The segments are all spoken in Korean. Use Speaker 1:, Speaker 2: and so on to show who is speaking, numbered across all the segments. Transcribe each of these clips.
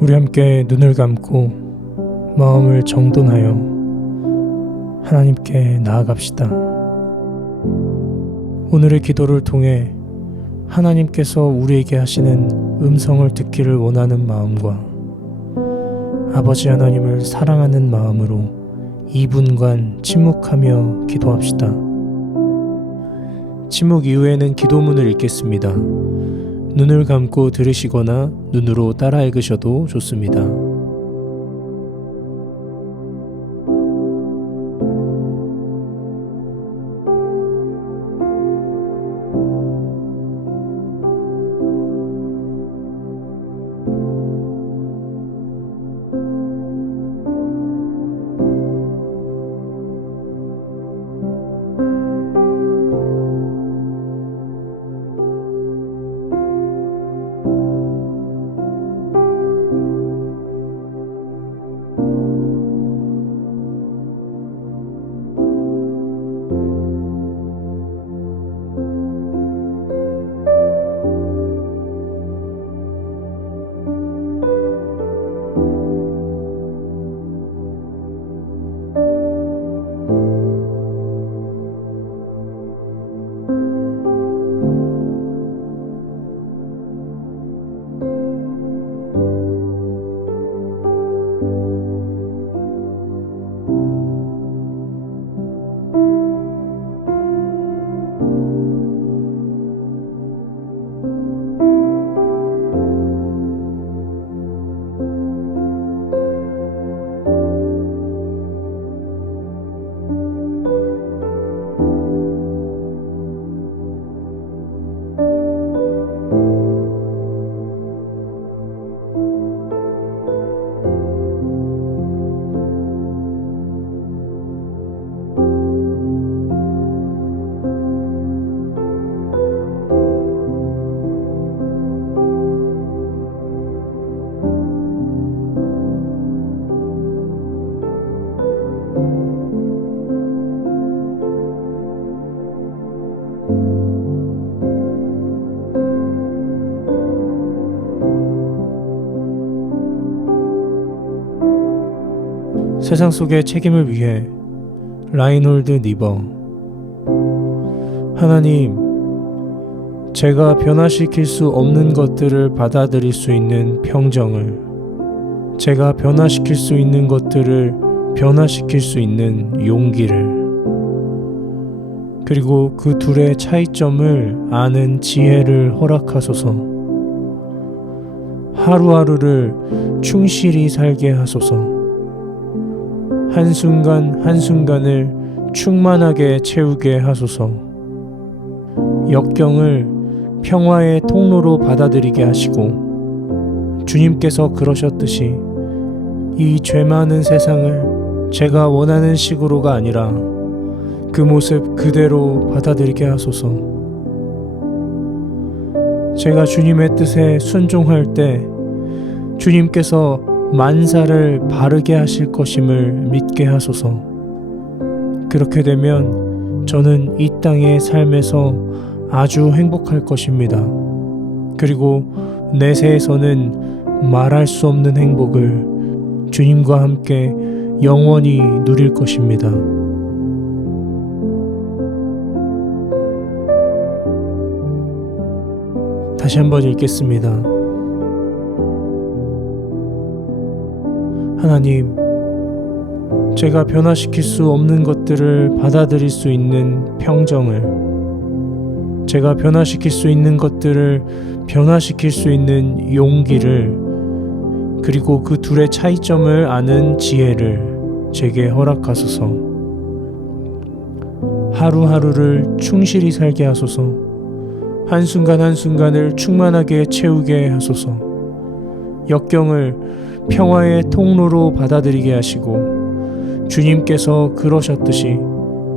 Speaker 1: 우리 함께 눈을 감고 마음을 정돈하여 하나님께 나아갑시다. 오늘의 기도를 통해 하나님께서 우리에게 하시는 음성을 듣기를 원하는 마음과 아버지 하나님을 사랑하는 마음으로 2분간 침묵하며 기도합시다. 침묵 이후에는 기도문을 읽겠습니다. 눈을 감고 들으시거나 눈으로 따라 읽으셔도 좋습니다. 세상 속의 책임을 위해 라인홀드 니버. 하나님 제가 변화시킬 수 없는 것들을 받아들일 수 있는 평정을 제가 변화시킬 수 있는 것들을 변화시킬 수 있는 용기를 그리고 그 둘의 차이점을 아는 지혜를 허락하소서. 하루하루를 충실히 살게 하소서 한순간 한순간을 충만하게 채우게 하소서. 역경을 평화의 통로로 받아들이게 하시고 주님께서 그러셨듯이 이 죄 많은 세상을 제가 원하는 식으로가 아니라 그 모습 그대로 받아들이게 하소서. 제가 주님의 뜻에 순종할 때 주님께서 만사를 바르게 하실 것임을 믿게 하소서. 그렇게 되면 저는 이 땅의 삶에서 아주 행복할 것입니다. 그리고 내세에서는 말할 수 없는 행복을 주님과 함께 영원히 누릴 것입니다. 다시 한번 읽겠습니다. 하나님, 제가 변화시킬 수 없는 것들을 받아들일 수 있는 평정을, 제가 변화시킬 수 있는 것들을 변화시킬 수 있는 용기를, 그리고 그 둘의 차이점을 아는 지혜를 제게 허락하소서. 하루하루를 충실히 살게 하소서. 한순간 한순간을 충만하게 채우게 하소서. 역경을 평화의 통로로 받아들이게 하시고 주님께서 그러셨듯이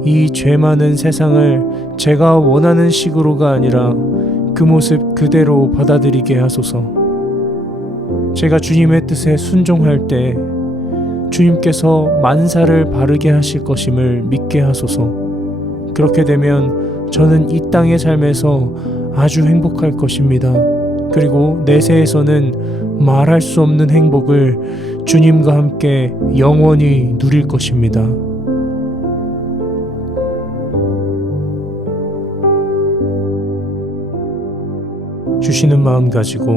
Speaker 1: 이 죄 많은 세상을 제가 원하는 식으로가 아니라 그 모습 그대로 받아들이게 하소서. 제가 주님의 뜻에 순종할 때 주님께서 만사를 바르게 하실 것임을 믿게 하소서. 그렇게 되면 저는 이 땅의 삶에서 아주 행복할 것입니다. 그리고 내세에서는 말할 수 없는 행복을 주님과 함께 영원히 누릴 것입니다. 주시는 마음 가지고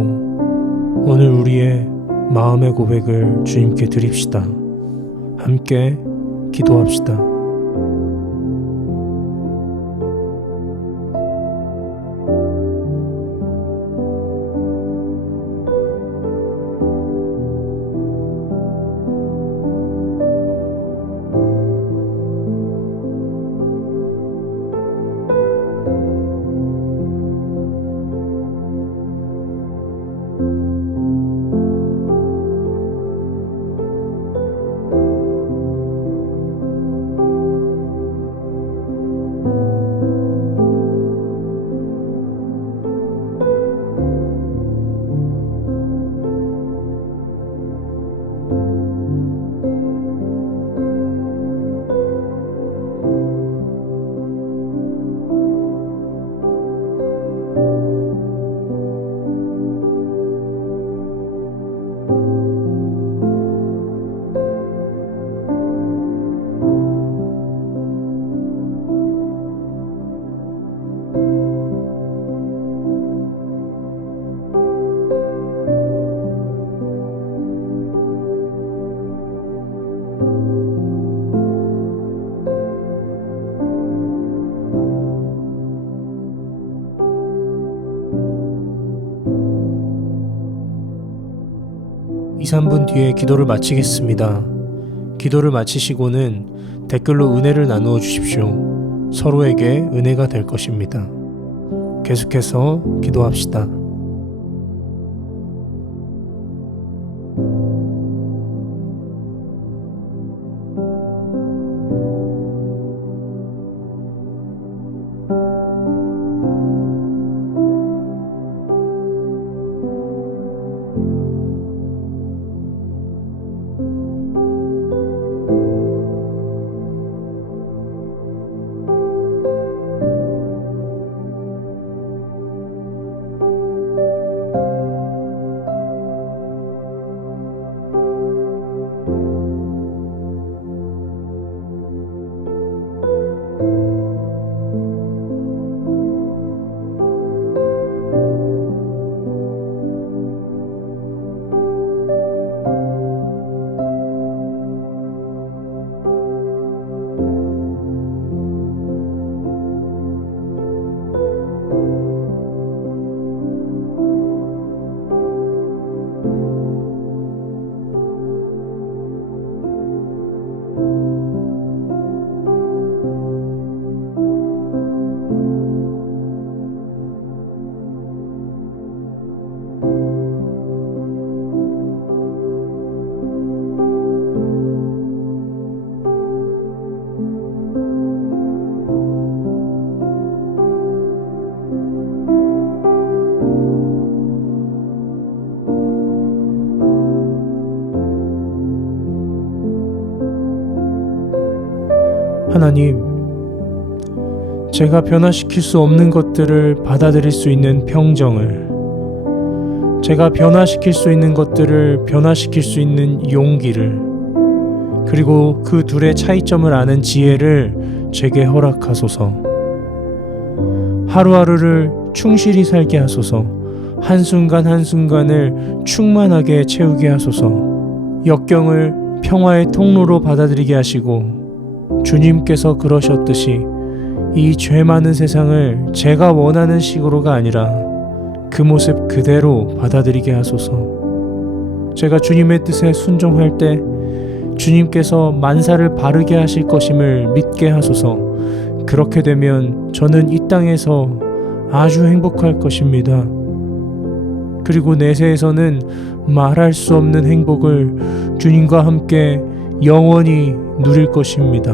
Speaker 1: 오늘 우리의 마음의 고백을 주님께 드립시다. 함께 기도합시다. 3분 뒤에 기도를 마치겠습니다. 기도를 마치시고는 댓글로 은혜를 나누어 주십시오. 서로에게 은혜가 될 것입니다. 계속해서 기도합시다. 하나님, 제가 변화시킬 수 없는 것들을 받아들일 수 있는 평정을, 제가 변화시킬 수 있는 것들을 변화시킬 수 있는 용기를, 그리고 그 둘의 차이점을 아는 지혜를 제게 허락하소서. 하루하루를 충실히 살게 하소서. 한순간 한순간을 충만하게 채우게 하소서. 역경을 평화의 통로로 받아들이게 하시고 주님께서 그러셨듯이 이 죄 많은 세상을 제가 원하는 식으로가 아니라 그 모습 그대로 받아들이게 하소서. 제가 주님의 뜻에 순종할 때 주님께서 만사를 바르게 하실 것임을 믿게 하소서. 그렇게 되면 저는 이 땅에서 아주 행복할 것입니다. 그리고 내세에서는 말할 수 없는 행복을 주님과 함께 영원히 누릴 것입니다.